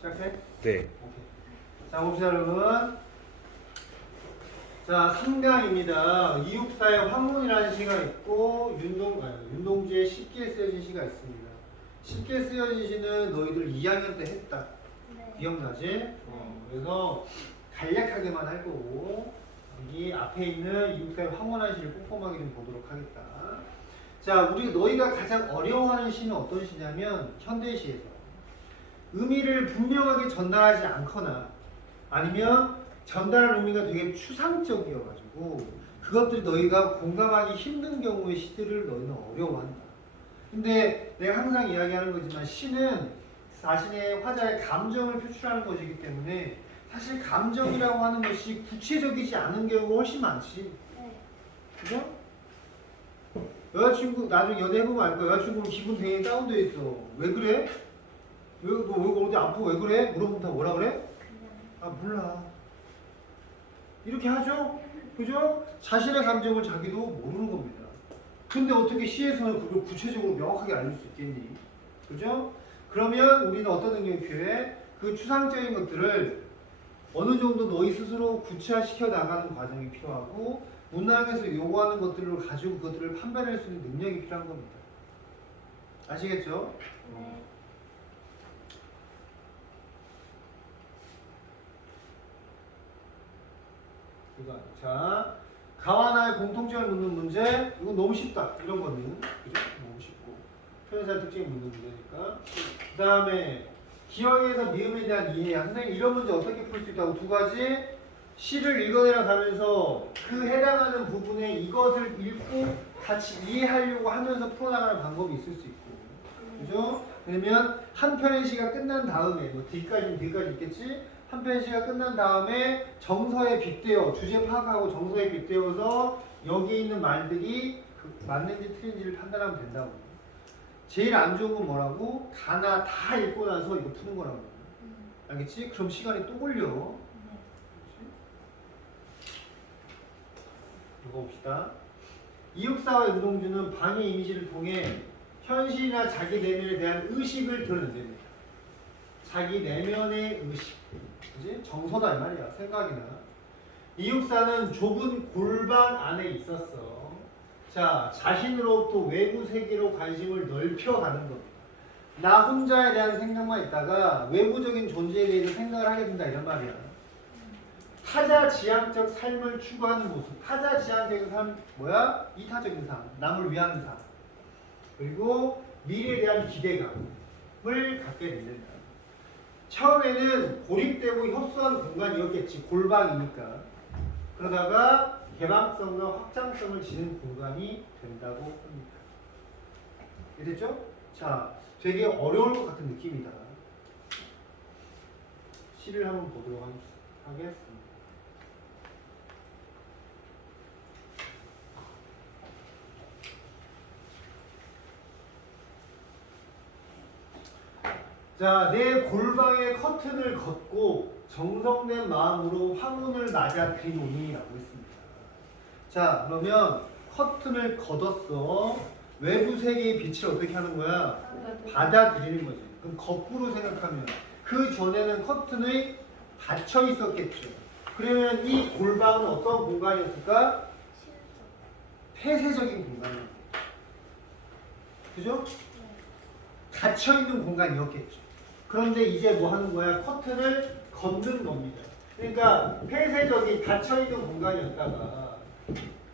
시작해. 네. 오케이. 자, 봅시다, 여러분. 자, 3강입니다. 이육사의 황문이라는 시가 있고, 윤동, 아니, 윤동주의 쉽게 쓰여진 시가 있습니다. 쉽게 쓰여진 시는 너희들 2학년 때 했다. 네. 기억나지? 어, 그래서 간략하게만 할 거고, 여기 앞에 있는 이육사의 황문한 시를 꼼꼼하게 좀 보도록 하겠다. 자, 우리 너희가 가장 어려워하는 시는 어떤 시냐면, 현대시에서. 의미를 분명하게 전달하지 않거나 아니면 전달할 의미가 되게 추상적이어가지고 그것들이 너희가 공감하기 힘든 경우의 시들을 너희는 어려워한다. 근데 내가 항상 이야기하는 거지만 시는 자신의 화자의 감정을 표출하는 것이기 때문에 사실 감정이라고 하는 것이 구체적이지 않은 경우가 훨씬 많지. 네. 그죠? 여자친구 나중에 연애해보면 알 거야. 여자친구는 기분 되게 다운돼 있어. 왜 그래? 왜, 너 왜, 어디 아프고 왜 그래? 물어보면 다 뭐라 그래? 아 몰라. 이렇게 하죠? 그죠? 자신의 감정을 자기도 모르는 겁니다. 근데 어떻게 시에서는 그걸 구체적으로 명확하게 알릴 수 있겠니? 그죠? 그러면 우리는 어떤 능력이 필요해? 그 추상적인 것들을 어느 정도 너희 스스로 구체화시켜 나가는 과정이 필요하고 문학에서 요구하는 것들을 가지고 그것들을 판별할 수 있는 능력이 필요한 겁니다. 아시겠죠? 네. 이거 자 가와 나의 공통점을 묻는 문제. 이거 너무 쉽다. 이런 거는. 그죠? 너무 쉽고. 표현사 특징을 묻는 문제니까. 그 다음에 기억에서 미음에 대한 이해 선생님 이런 문제 어떻게 풀 수 있다고 두 가지? 시를 읽어내려 가면서 그 해당하는 부분에 이것을 읽고 같이 이해하려고 하면서 풀어나가는 방법이 있을 수 있고. 그죠? 그러면 한 편의 시가 끝난 다음에 뭐 뒤까지는 뒤까지 있겠지? 한 시가 끝난 다음에 정서에 빗대어 주제 파악하고 정서에 빗대어서 여기 있는 말들이 그 맞는지 틀린지를 판단하면 된다고. 제일 안 좋은 건 뭐라고? 다나 다 읽고 나서 이거 푸는 거라고. 음. 알겠지? 그럼 시간이 또 걸려. 네. 이거 봅시다. 이육사와 윤동주는 방의 이미지를 통해 현실이나 자기 내면에 대한 의식을 드러낸답니다. 자기 내면의 의식, 그지? 정서다 이 말이야. 생각이나. 이육사는 좁은 골반 안에 있었어. 자, 자신으로부터 외부 세계로 관심을 넓혀가는 겁니다. 나 혼자에 대한 생각만 있다가 외부적인 존재에 대해서 생각을 하게 된다 이런 말이야. 타자 지향적 삶을 추구하는 모습. 타자 지향적인 삶 뭐야? 이타적인 삶. 남을 위한 삶. 그리고 미래에 대한 기대감을 갖게 된다. 처음에는 고립되고 협소한 공간이었겠지. 골방이니까. 그러다가 개방성과 확장성을 지닌 공간이 된다고 합니다. 이해됐죠? 자, 되게 어려울 것 같은 느낌이다. 시를 한번 보도록 하겠- 하겠습니다. 자, 내 골방에 커튼을 걷고 정성된 마음으로 황혼을 맞아들이노니 라고 했습니다. 자, 그러면 커튼을 걷었어. 외부 세계의 빛을 어떻게 하는 거야? 받아들이는 거지. 그럼 거꾸로 생각하면 그 전에는 커튼이 닫혀 있었겠죠. 그러면 이 골방은 어떤 공간이었을까? 폐쇄적인 공간이었겠죠. 그죠? 네. 닫혀 있는 공간이었겠죠. 그런데 이제 뭐 하는 거야? 커튼을 걷는 겁니다. 그러니까 폐쇄적인 닫혀 있는 공간이었다가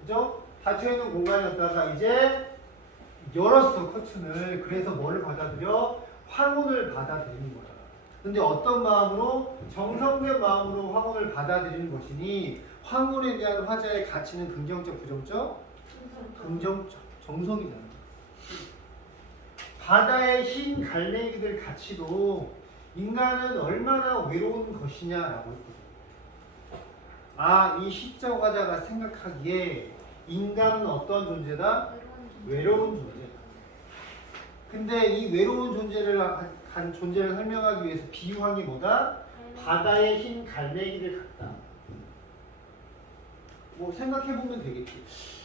그죠? 닫혀 있는 공간이었다가 이제 열었어 커튼을. 그래서 뭐를 받아들여? 황혼을 받아들이는 거야. 근데 어떤 마음으로 정성된 마음으로 황혼을 받아들이는 것이니 황혼에 대한 화자의 가치는 긍정적, 부정적? 긍정적, 정성이잖아. 바다의 흰 갈매기들 가치도 인간은 얼마나 외로운 것이냐라고 했거든요. 아, 이 화자가 생각하기에 인간은 어떤 존재다? 외로운 존재. 근데 이 외로운 존재를 한- 한 존재를 설명하기 위해서 비유한 게 뭐다? 바다의 흰 갈매기를 같다. 뭐 생각해 보면 되겠지.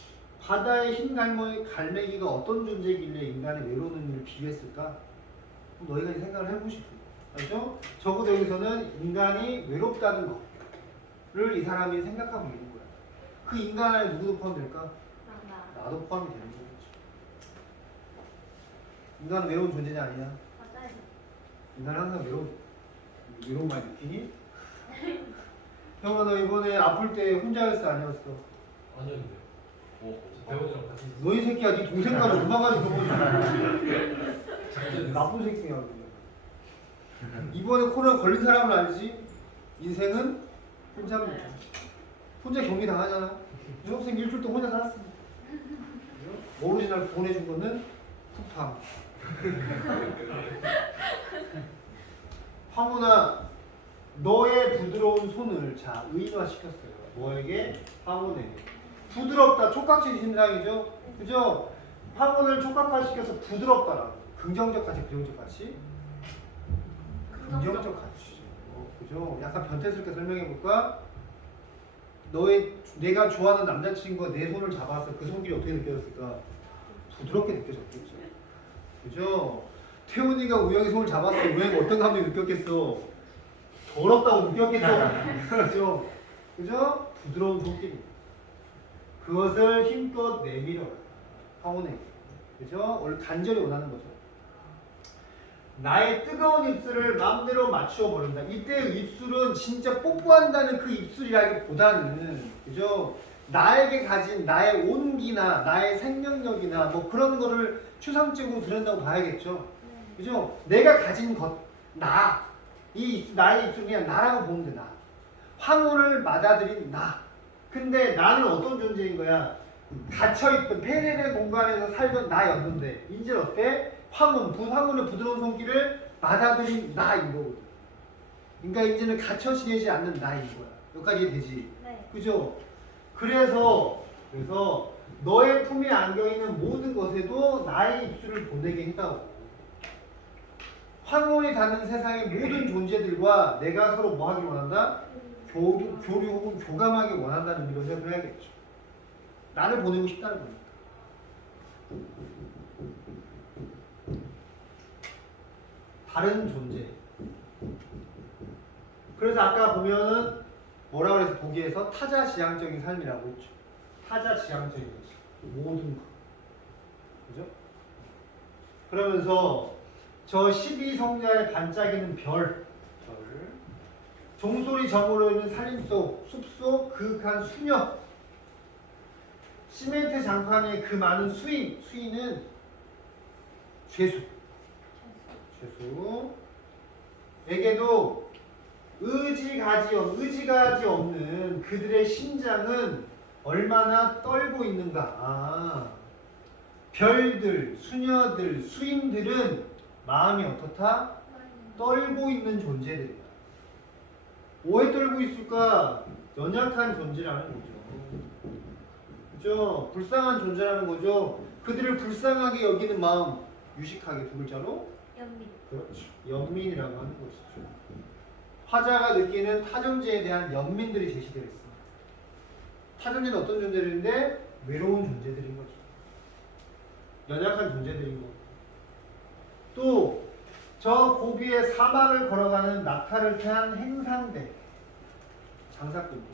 바다의 흰 갈매, 갈매기가 어떤 존재길래 인간의 외로운 의미를 비유했을까? 너희가 생각을 해보시고. 알죠? 적어도 여기서는 인간이 외롭다는 거를 이 사람이 생각하고 있는 거야. 그 인간 안에 누구도 포함될까? 나도 포함이 되는 거지. 인간은 외로운 존재냐 아니냐? 맞아요. 인간은 항상 외로운 외로운 많이 느끼니? 형아 너 이번에 아플 때 혼자였어 아니었어? 아니었는데. 어, 같이 있었어. 너희 새끼야 네 동생과는 얼마만에 결혼이야 장전 나쁜 새끼야 그냥. 이번에 코로나 걸린 사람은 알지? 인생은 혼자입니다 혼자 격리 당하잖아 유학생 일주일 동안 혼자 살았습니다 모르지 날 보내준 거는 쿠팡 황혼아 너의 부드러운 손을 자 의인화시켰어요 뭐에게? 황혼에게 부드럽다 촉각지 심상이죠 그죠? 황혼을 촉각화시켜서 부드럽다라고 긍정적 가치 부정적 가치 긍정적 가치죠 어, 그죠? 약간 변태스럽게 설명해 볼까? 너의 내가 좋아하는 남자친구가 내 손을 잡았어 그 손길이 어떻게 느껴졌을까? 부드럽게 느껴졌겠죠 그죠? 태훈이가 우영이 손을 잡았어 우영이 어떤 감정이 느꼈겠어? 더럽다고 느꼈겠죠? 그죠? 그죠? 부드러운 손길이 그것을 힘껏 내밀어라 황혼에게 그죠? 원래 간절히 원하는 거죠 나의 뜨거운 입술을 마음대로 맞추어 버린다. 이때 입술은 진짜 뽀뽀한다는 그 입술이라기보다는 그죠? 나에게 가진 나의 온기나 나의 생명력이나 뭐 그런 거를 추상적으로 드러낸다고 봐야겠죠. 그죠? 내가 가진 것, 나. 이 입- 나의 입술이 그냥 나라고 보면 돼, 나. 황홀을 받아들인 나. 근데 나는 어떤 존재인 거야? 갇혀있던 폐쇄된 공간에서 살던 나였는데 이제 어때? 황혼, 부황혼의 부드러운 손길을 받아들인 나인 거거든. 그러니까 이제는 갇혀 지내지 않는 나인 거야. 여기까지 이해되지? 네. 그죠? 그래서 그래서 너의 품에 안겨 있는 모든 것에도 나의 입술을 보내게 해다오. 황혼이 닿는 세상의 모든 존재들과 내가 서로 뭐 하길 원한다? 교류, 교류 혹은 교감하길 원한다는 의미로 생각을 해야겠죠. 나를 보내고 싶다는 거니까. 다른 존재. 그래서 아까 보면은 뭐라 그래서 보기에서 타자 지향적인 삶이라고 했죠. 타자 지향적인 거지. 모든 거. 그죠? 그러면서 저 12성자의 반짝이는 별, 별. 종소리 저물어 있는 산림 속, 숲 속 그윽한 수녀. 시멘트 장판의 그 많은 수인, 수인은 죄수. 죄수에게도 의지가지 없, 의지가지 없는 그들의 심장은 얼마나 떨고 있는가. 아, 별들, 수녀들, 수인들은 마음이 어떻다? 떨고 있는 존재들 왜 떨고 있을까? 연약한 존재라는 거죠. 그죠? 불쌍한 존재라는 거죠. 그들을 불쌍하게 여기는 마음, 유식하게 두 글자로 연민. 그렇죠. 연민이라고 하는 것이죠. 화자가 느끼는 타존재에 대한 연민들이 제시되어 있습니다. 타존재는 어떤 존재들인데 외로운 존재들인 거죠. 연약한 존재들인 거고. 또 저 고비의 사막을 걸어가는 낙타를 태한 행상대 장사꾼들.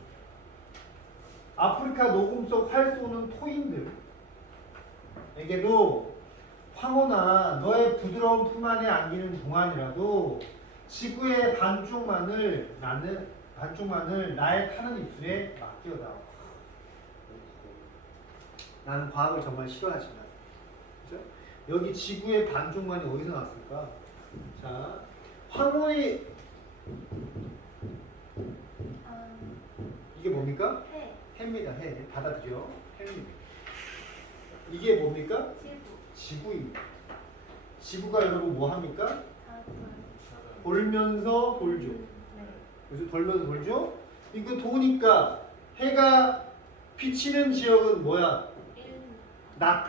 아프리카 녹음 속활 쏘는 토인들에게도 황혼아 너의 부드러운 품 안에 안기는 동안이라도 지구의 반쪽만을 나는 반쪽만을 나의 타는 입술에 맡겨다. 나는 과학을 정말 싫어하지만 그죠? 여기 지구의 반쪽만이 어디서 났을까? 자, 황혼이 아, 이게 뭡니까? 해. 해입니다. 해. 받아들여. 해입니다. 이게 뭡니까? 지구. 지구입니다. 지구가 여러분 뭐 합니까? 다음. 돌면서 돌죠. 네. 그래서 돌면서 돌죠. 이거 도니까 해가 비치는 지역은 뭐야? 일. 낮.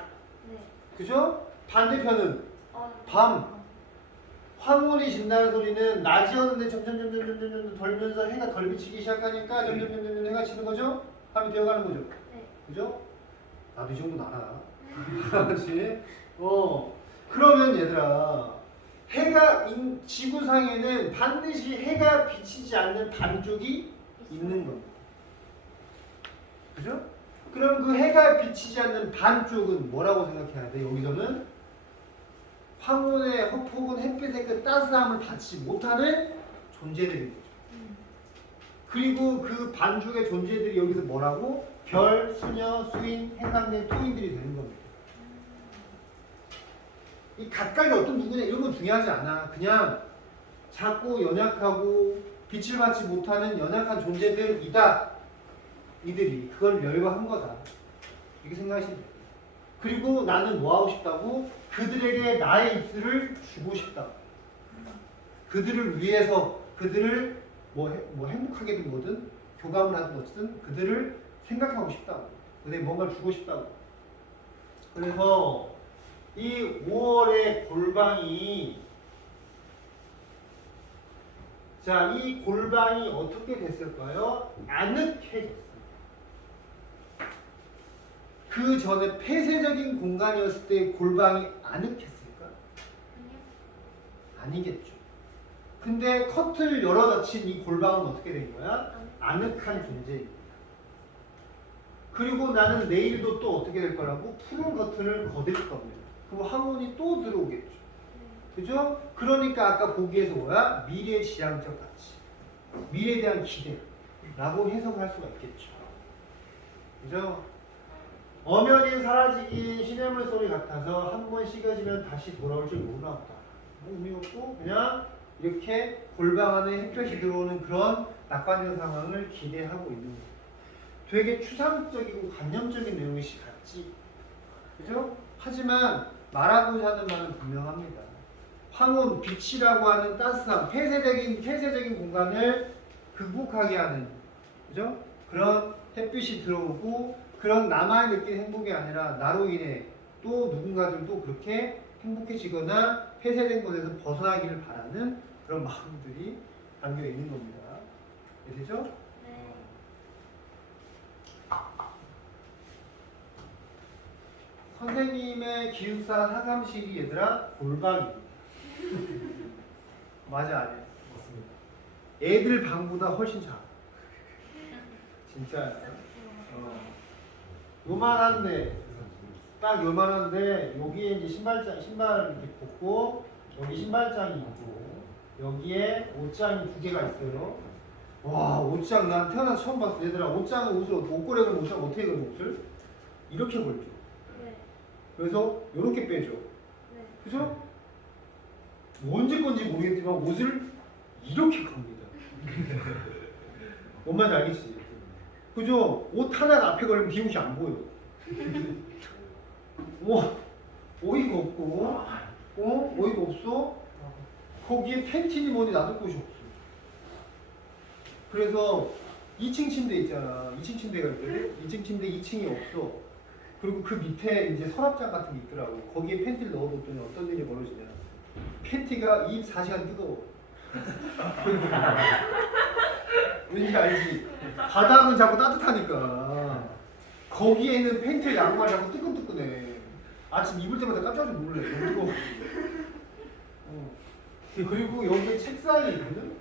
네. 그죠? 반대편은 어. 밤. 황혼이 진다는 소리는 낮이었는데 점점 점점 점점 점점 돌면서 해가 덜 비치기 시작하니까 점점 점점 점점 해가 지는 거죠? 밤이 되어가는 거죠. 네. 그죠? 나도 이 정도는 알아. 그렇지? 어. 그러면 얘들아, 해가 인- 지구상에는 반드시 해가 비치지 않는 반쪽이 있는 겁니다. 그죠? 그럼 그 해가 비치지 않는 반쪽은 뭐라고 생각해야 돼? 여기서는 황혼의 혹은 햇빛의 그 따스함을 받지 못하는 존재들인 거죠. 그리고 그 반죽의 존재들이 여기서 뭐라고? 별, 수녀, 수인, 해상된 토인들이 되는 겁니다. 이 각각이 어떤 누구냐 이런 건 중요하지 않아. 그냥 작고 연약하고 빛을 받지 못하는 연약한 존재들이다. 이들이 그걸 멸거한 거다. 이렇게 생각하시면 돼요. 그리고 나는 뭐 하고 싶다고? 그들에게 나의 입술을 주고 싶다. 그들을 위해서 그들을 뭐, 해- 뭐 행복하게든 뭐든 교감을 하든 어쨌든 그들을 생각하고 싶다고. 그들에게 뭔가를 주고 싶다고. 그래서 이 5월의 골방이 자, 이 골방이 어떻게 됐을까요? 아늑해졌어요. 그 전에 폐쇄적인 공간이었을 때 골방이 아늑했을까? 아니겠죠. 근데 커튼을 열어 닫힌 이 골방은 어떻게 된 거야? 아늑한 존재입니다. 그리고 나는 내일도 또 어떻게 될 거라고? 푸른 커튼을 거들 겁니다. 그럼 황혼이 또 들어오겠죠. 그죠? 그러니까 아까 보기에서 뭐야? 미래 지향적 가치. 미래에 대한 기대라고 해석할 수가 있겠죠. 그죠? 엄연히 사라지긴 시냇물 소리 같아서 한 번 식어지면 다시 돌아올 줄 모르나 보다. 뭐 의미 없고 그냥 이렇게 골방 안에 햇볕이 들어오는 그런 낙관적 상황을 기대하고 있는 거예요. 되게 추상적이고 관념적인 내용이 같지. 그죠? 하지만 말하고자 하는 말은 분명합니다. 황혼, 빛이라고 하는 따스함, 폐쇄적인, 폐쇄적인 공간을 극복하게 하는, 그죠? 그런 햇빛이 들어오고, 그런 나만 느낀 행복이 아니라 나로 인해 또 누군가들도 그렇게 행복해지거나 폐쇄된 곳에서 벗어나기를 바라는 그런 마음들이 담겨 있는 겁니다. 되죠? 네. 선생님의 기숙사 사감실이 얘들아 골방입니다. 맞아 아니야? 맞습니다. 애들 방보다 훨씬 작아. 진짜. 어. 요만한데 딱 요만한데 여기에 이제 신발장 신발 이렇게 벗고 여기 신발장이 있고 여기에 옷장이 두 개가 있어요. 와 옷장 난 태어나 서 처음 봤어 얘들아 옷장은 옷을 옷 걸에 걸면 옷장 어떻게 걸는 옷을 이렇게 걸죠. 네. 그래서 이렇게 빼죠. 네. 그죠? 언제 건지 모르겠지만 옷을 이렇게 갑니다. 뭔 말인지 알겠지? 그죠? 옷 하나가 앞에 걸리면 뒤에 옷이 안 보여. 뭐 어이가 없고, 어? 어이가 없어? 거기에 팬티니 뭐니 놔둘 곳이 없어. 그래서 2층 침대 있잖아. 2층 침대가 있거든? 2층 침대 2층이 없어. 그리고 그 밑에 이제 서랍장 같은 게 있더라고. 거기에 팬티를 넣어뒀더니 어떤 일이 벌어지냐. 팬티가 24시간 뜨거워. 왠지 알지? 바닥은 자꾸 따뜻하니까. 거기에 있는 팬티 양말 자꾸 뜨끈뜨끈해. 아침 입을 때마다 깜짝 놀래. 너무 뜨거워. 어. 그리고 여기 책상이 있거든?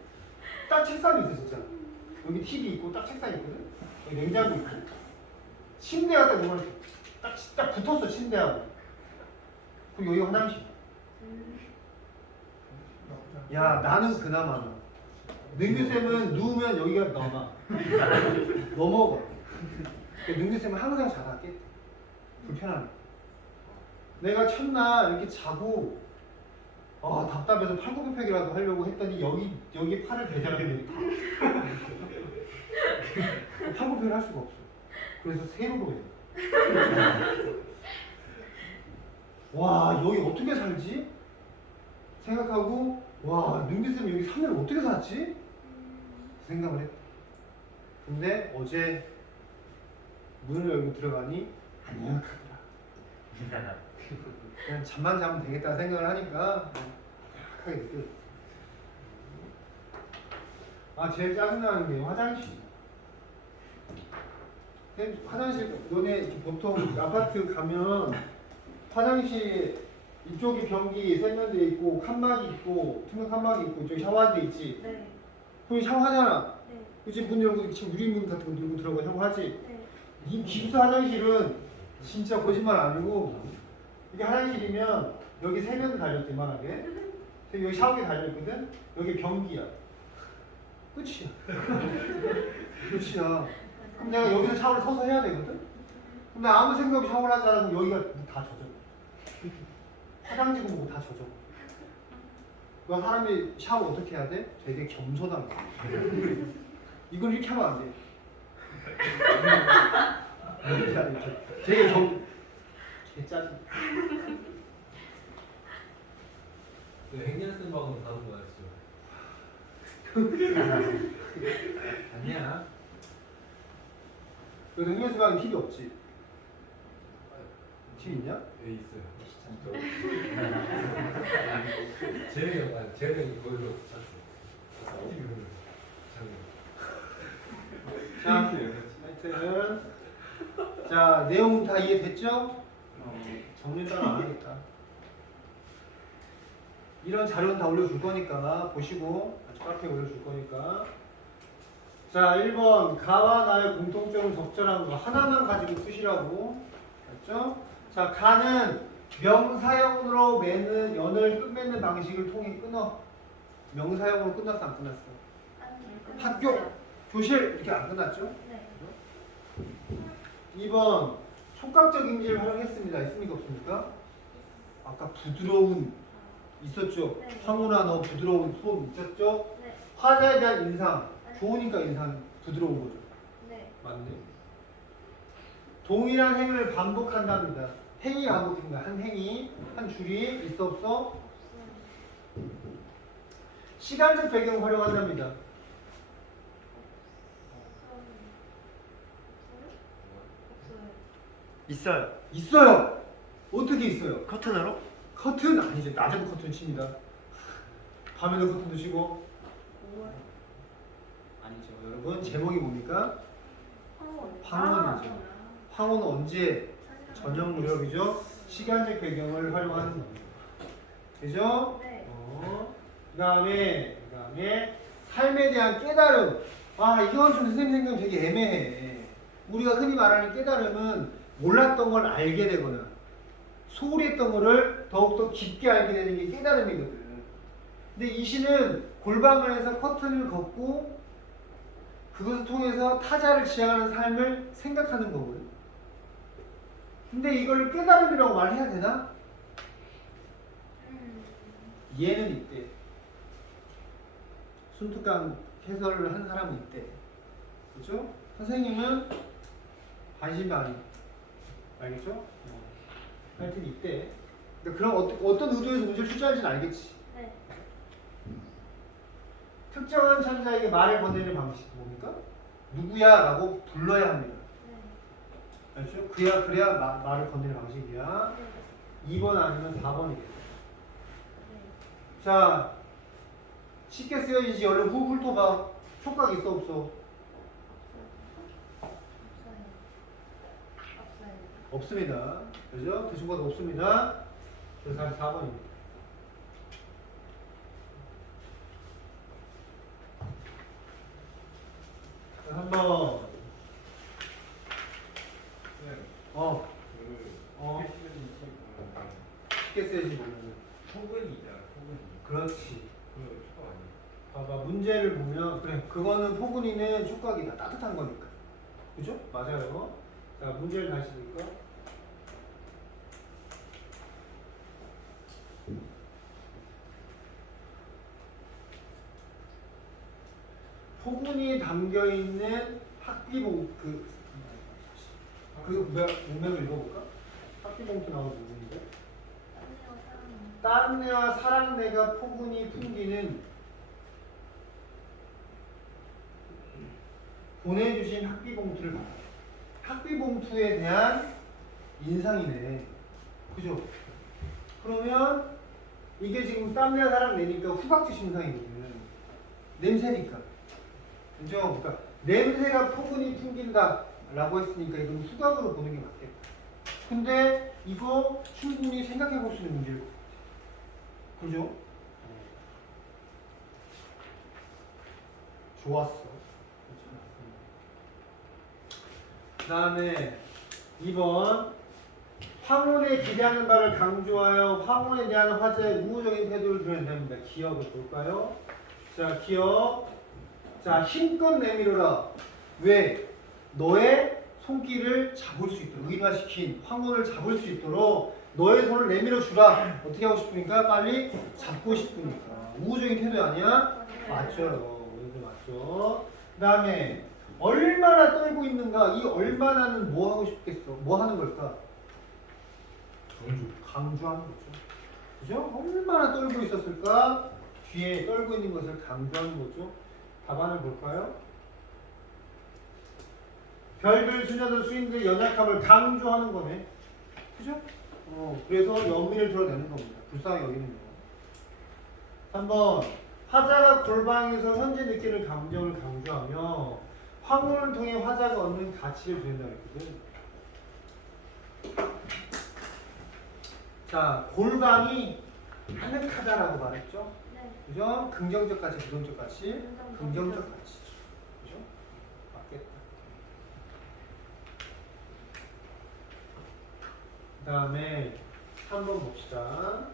딱 책상이 있어, 진짜. 여기 TV 있고 딱 책상이 있거든? 여기 냉장고 있고. 침대가 딱 요만해. 딱, 딱 붙었어, 침대하고. 그리고 여기 화장실. 야, 나는 그나마. 능규쌤은 누우면 여기가 넘어. 넘어가. 능규쌤은 항상 자다 깨. 불편하네. 내가 첫날 이렇게 자고, 아, 답답해서 팔굽혀펴기라도 하려고 했더니 여기, 여기 팔을 여기 다. 팔굽혀를 할 수가 없어. 그래서 세로로 해. 와, 여기 어떻게 살지? 생각하고, 와, 능기쌤 여기 3년 어떻게 살았지? 그 생각을 했다. 근데 어제 문을 열고 들어가니 안녕하더라. 그냥 잠만 자면 되겠다 생각을 하니까 약하게 느껴. 아 제일 짜증나는 게 화장실. 쌤, 화장실 너네 보통 아파트 가면 화장실 이쪽이 변기 세면대 있고 칸막이 있고 투명 칸막이 있고 이쪽 샤워대 있지. 네. 그럼 샤워하잖아. 네. 그치 문 열고 지금 유리문 같은 거 들고 들어가 샤워하지. 네. 이 기숙사 화장실은 진짜 거짓말 아니고 이게 화장실이면 여기 세면대 달렸지 이만하게. 그리고 여기 샤워기 달려있거든. 여기 변기야. 끝이야. 끝이야. 그럼 내가 여기서 샤워를 서서 해야 되거든? 근데 아무 생각 없이 샤워를 하지 않으면 여기가 다 젖어. 화장지고 뭐고 다 젖어. 그 사람이 샤워 어떻게 해야 돼? 되게 겸손하게. 이걸 이렇게 하면 안 돼. 이렇게. 되게 겸, 개 짜증. 그 행렬 쓴 방은 다른 거 아시죠? 아니야. 그래서 흑면수방에 팁이 없지. 팁 있냐? 예 있어요. 형 아니 재영이 형이 거기로 잤어. TV를 자, 하여튼 자 내용 다 이해됐죠? 어, 정리 따로 안 하겠다. 이런 자료는 다 올려줄 거니까 보시고 카페에 올려줄 거니까. 자, 1번 가와 나의 공통점은 적절한 거 하나만 가지고 쓰시라고 알죠? 자, 가는 명사형으로 매는 연을 끝맺는 방식을 통해 끊어. 명사형으로 끝났어 안 끝났어? 학교. 교실 이렇게 안 끝났죠? 네. 2번 촉각적 인지를 활용했습니다. 있습니까 없습니까? 아까 부드러운 있었죠? 네. 황혼아 너 부드러운 손 있었죠? 네. 화자에 대한 인상 좋으니까 인상 부드러운 거죠. 네. 맞네. 동일한 행위를 반복한답니다. 행위 반복입니다. 한 행위 한 줄이 있어 없어? 시간적 배경 활용한답니다. 있어요. 있어요. 어떻게 있어요? 커튼으로? 커튼 아니죠. 낮에도 커튼 칩니다. 밤에도 커튼도 치고. 5월. 아니죠. 여러분 제목이 뭡니까? 황혼. 황혼이죠. 아, 황혼은 언제? 저녁 무렵이죠. 시간적 배경을 활용하는 겁니다. 그죠? 네. 어. 그 다음에 그 다음에 삶에 대한 깨달음. 아 이건 좀 선생님 생각 되게 애매해. 우리가 흔히 말하는 깨달음은 몰랐던 걸 알게 되거나 소홀히 했던 거를 더욱더 깊게 알게 되는 게 깨달음이거든. 근데 이 시는 골방을 해서 커튼을 걷고 그것을 통해서 타자를 지향하는 삶을 생각하는 거거든. 근데 이걸 깨달음이라고 말해야 되나? 음. 얘는 있대. 순투강 해설을 한 사람은 있대. 그죠? 선생님은 아니. 알겠죠? 어. 하여튼 있대. 근데 그런 어떤, 어떤 의도에서 문제를 출제할지는 알겠지. 네. 특정한 천자에게 말을 건네는 방식 뭡니까? 누구야? 라고 불러야 합니다. 네. 알죠? 그래야, 그래야 마- 말을 건네는 방식이야. 네. 2번 아니면 4번이겠다. 네. 자, 쉽게 쓰여지지. 얼른 후 훑어봐. 촉각 있어 없어? 없습니다. 그죠? 그 촉각 없습니다. 그래서 4번입니다. 한번 네. 어그 어. 보면 쉽게 쓰여지지 모르는 포근이 있잖아. 포근이. 그렇지. 그 초가 아니에요. 봐봐 문제를 보면 그래 그거는 포근이는 촉각이다 따뜻한 거니까 그죠? 맞아요 자 문제를 다시 볼까 포근이 담겨 있는 학기봉 그, 그 뭐- 문맥을 읽어볼까? 학기봉투 나오는 부분인데. 딴내와 사랑내가 포근히 풍기는 보내주신 학비봉투를 받아요. 학비봉투에 대한 인상이네. 그죠? 그러면 이게 지금 땀내와 사랑내니까 후각지 심상이거든. 냄새니까. 그죠? 그러니까 냄새가 포근히 풍긴다 라고 했으니까 이건 후각으로 보는 게 맞겠다. 근데 이거 충분히 생각해 볼 수 있는 문제일 거야. 그죠? 좋았어. 그 다음에 2번 황혼에 기대하는 바를 강조하여 황혼에 대한 화제의 우호적인 태도를 드러낸답니다. 기억을 볼까요? 자, 기억. 자, 힘껏 내밀어라. 왜? 너의 손길을 잡을 수 있도록 의인화시킨 황혼을 잡을 수 있도록 너의 손을 내밀어 주라. 어떻게 하고 싶으니까 빨리 잡고 싶으니까. 우호적인 태도 아니야? 맞죠. 오늘도 맞죠. 그 다음에 얼마나 떨고 있는가? 이 얼마나는 뭐 하고 싶겠어? 뭐 하는 걸까? 경주. 강조하는 거죠. 그죠? 얼마나 떨고 있었을까? 뒤에 떨고 있는 것을 강조하는 거죠. 답안을 볼까요? 별들, 수녀들, 수인들의 연약함을 강조하는 거네. 그죠? 어, 그래서 연민을 드러내는 겁니다. 불쌍히 여기는 거. 3번 화자가 골방에서 현재 느끼는 감정을 강조하며 황혼을 통해 화자가 얻는 가치를 드린다 했거든. 자, 골방이 아늑하다라고 말했죠. 네. 그죠? 긍정적 가치, 부정적 가치, 긍정적 가치. 가치죠. 그죠? 맞겠다. 그 다음에 3번 봅시다.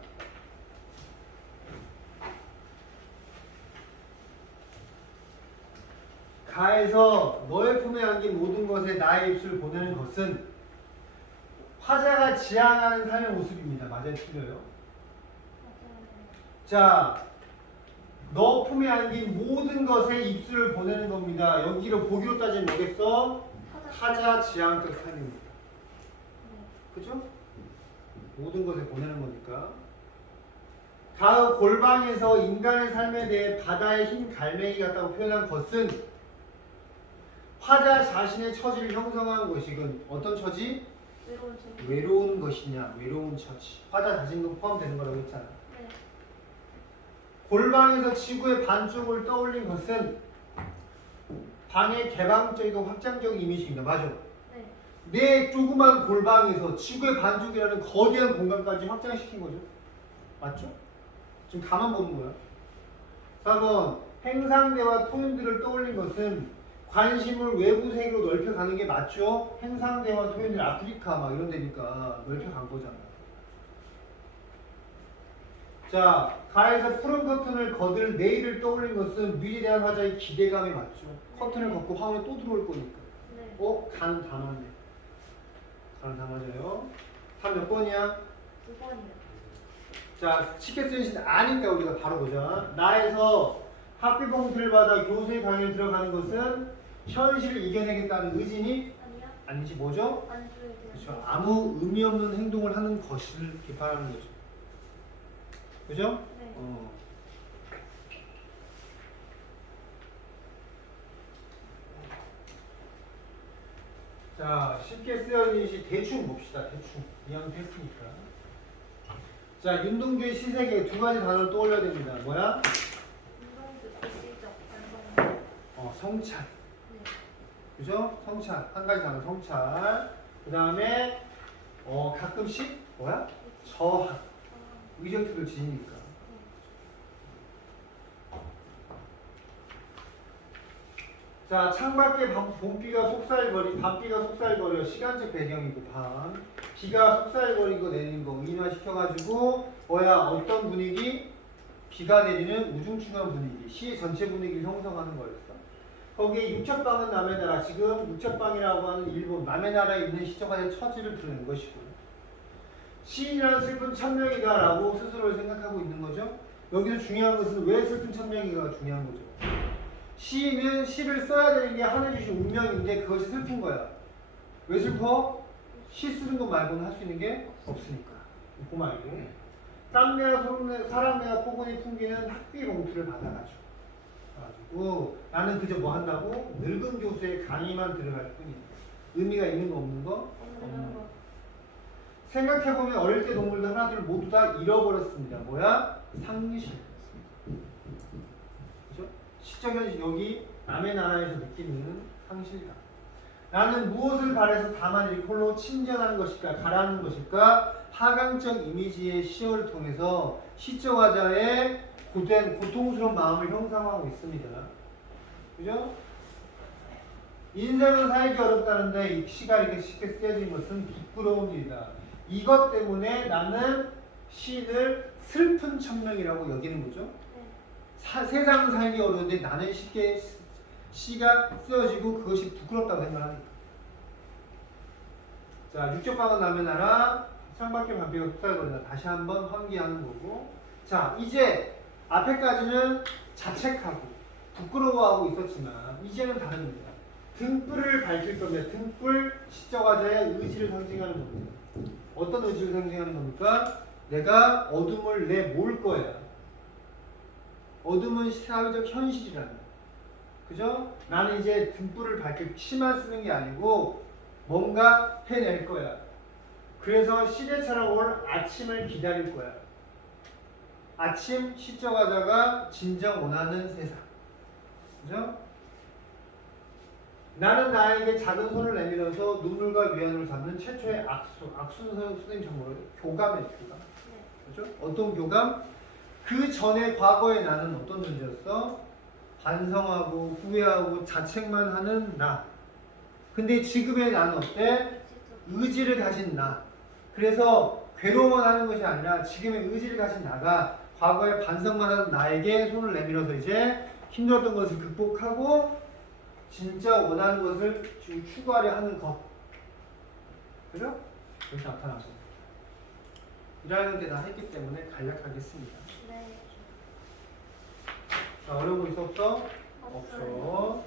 가에서 너의 품에 안긴 모든 것에 나의 입술을 보내는 것은 화자가 지향하는 삶의 모습입니다. 맞아요? 틀려요? 자, 너 품에 안긴 모든 것에 입술을 보내는 겁니다. 여기로 보기로 따지면 뭐겠어? 타자 지향적 삶입니다. 네. 그죠? 모든 것에 보내는 거니까. 다음 골방에서 인간의 삶에 대해 바다의 흰 갈매기 같다고 표현한 것은 화자 자신의 처지를 형성한 것이군. 어떤 처지? 외로운 중. 외로운 것이냐? 외로운 처지. 화자 자신도 포함되는 거라고 했잖아. 네. 골방에서 지구의 반쪽을 떠올린 것은 방의 개방적이고 확장적인 이미지입니다. 맞아. 네. 내 조그만 골방에서 지구의 반쪽이라는 거대한 공간까지 확장시킨 거죠. 맞죠? 지금 가만 보는 거야. 4번 행상대와 토윤들을 떠올린 것은 관심을 외부 세계로 넓혀가는 게 맞죠? 행상대와 토윤들 아프리카 막 이런 데니까 넓혀간 거잖아. 자, 가에서 푸른 커튼을 거들 내일을 떠올린 것은 미래에 대한 화자의 기대감이 맞죠. 커튼을 걷고 화원에 또 들어올 거니까. 네. 어? 간다 맞네. 간다 맞아요. 답몇 번이야? 두 번이요. 자, 쉽게 시 아니까 우리가 바로 보자. 나에서 학비 봉투를 받아 교수의 강의에 들어가는 것은 현실을 이겨내겠다는 의진이 아니요. 아니지 뭐죠? 그렇죠. 아무 의미 없는 행동을 하는 것을 비판하는 거죠. 그죠? 네. 어. 자, 쉽게 쓰여진 시 대충 봅시다. 대충. 이왕 했으니까. 자, 윤동주의 시세계 두 가지 단어를 떠올려야 됩니다. 뭐야? 어, 성찰. 네. 그죠? 성찰. 한 가지 단어 성찰. 그 다음에 어, 가끔씩 뭐야? 저항. 아, 의정투를 지니까. 자, 창밖에 밤- 봄비가 속살거리, 밤비가 속살거려 시간적 배경이고 밤 비가 속살거리고 내리는 거 인화시켜가지고 뭐야 어떤 분위기? 비가 내리는 우중충한 분위기, 시 전체 분위기를 형성하는 거였어. 거기에 육첩방은 남의 나라, 지금 육첩방이라고 하는 일본 남의 나라에 있는 시적화의 처지를 드러낸 것이고 시인이라는 슬픈 천명이다라고 스스로를 생각하고 있는 거죠. 여기서 중요한 것은 왜 슬픈 천명이가 중요한 거죠. 시인은 시를 써야 되는 게 하늘 주신 운명인데 그것이 슬픈 거야. 왜 슬퍼? 시 쓰는 것 말고는 할 수 있는 게 없으니까. 그 말고. 땀내와 소름내, 사랑내와 포근이 풍기는 학비 봉투를 받아가지고. 가지고 나는 그저 뭐 한다고? 늙은 교수의 강의만 들어갈 뿐이야. 의미가 있는 거 없는 거? 없는 거. 생각해보면 어릴 때 동물들 하나둘 모두 다 잃어버렸습니다. 뭐야? 상실. 시적 현실 여기 남의 나라에서 느끼는 상실감. 나는 무엇을 바래서 다만 일컬로 침전하는 것일까? 가라는 것일까? 하강적 이미지의 시어를 통해서 시적 화자의 고된 고통스러운 마음을 형상화하고 있습니다. 그죠? 인생을 살기 어렵다는데 이 시가 이렇게 쉽게 쓰여진 것은 부끄러운 일이다. 이것 때문에 나는 시를 슬픈 천명이라고 여기는 거죠. 네. 사- 세상은 살기 어려운데 나는 쉽게 시- 시가 쓰여지고 그것이 부끄럽다고 생각하니까. 자, 육적방은 나면 나라, 창밖에 반비가 흡사해버린다. 다시 한번 환기하는 거고. 자, 이제 앞에까지는 자책하고 부끄러워하고 있었지만 이제는 다릅니다. 등불을 밝힐 겁니다. 등불 시적화자의 의지를 상징하는 겁니다. 어떤 의지를 상징하는 겁니까? 내가 어둠을 내몰 거야. 어둠은 사회적 현실이라는 거. 그죠? 나는 이제 등불을 밝힐 치만 쓰는 게 아니고 뭔가 해낼 거야. 그래서 시대처럼 올 아침을 기다릴 거야. 아침 시적화자가 진정 원하는 세상. 그죠? 나는 나에게 작은 손을 내밀어서 눈물과 위안을 잡는 최초의 악수. 악수는 선생님 정말 교감이에요, 교감. 네. 그죠? 어떤 교감? 그 전에 과거의 나는 어떤 존재였어? 반성하고 후회하고 자책만 하는 나. 근데 지금의 나는 어때? 의지를 가진 나. 그래서 괴로워만 하는 것이 아니라 지금의 의지를 가진 나가 과거에 반성만 하는 나에게 손을 내밀어서 이제 힘들었던 것을 극복하고 진짜 원하는 것을 지금 추구하려 하는 것. 그죠? 여기 나타나서. 일하는 게 다 했기 때문에 간략하겠습니다. 네. 자, 어려운 거 있어 없어? 없어.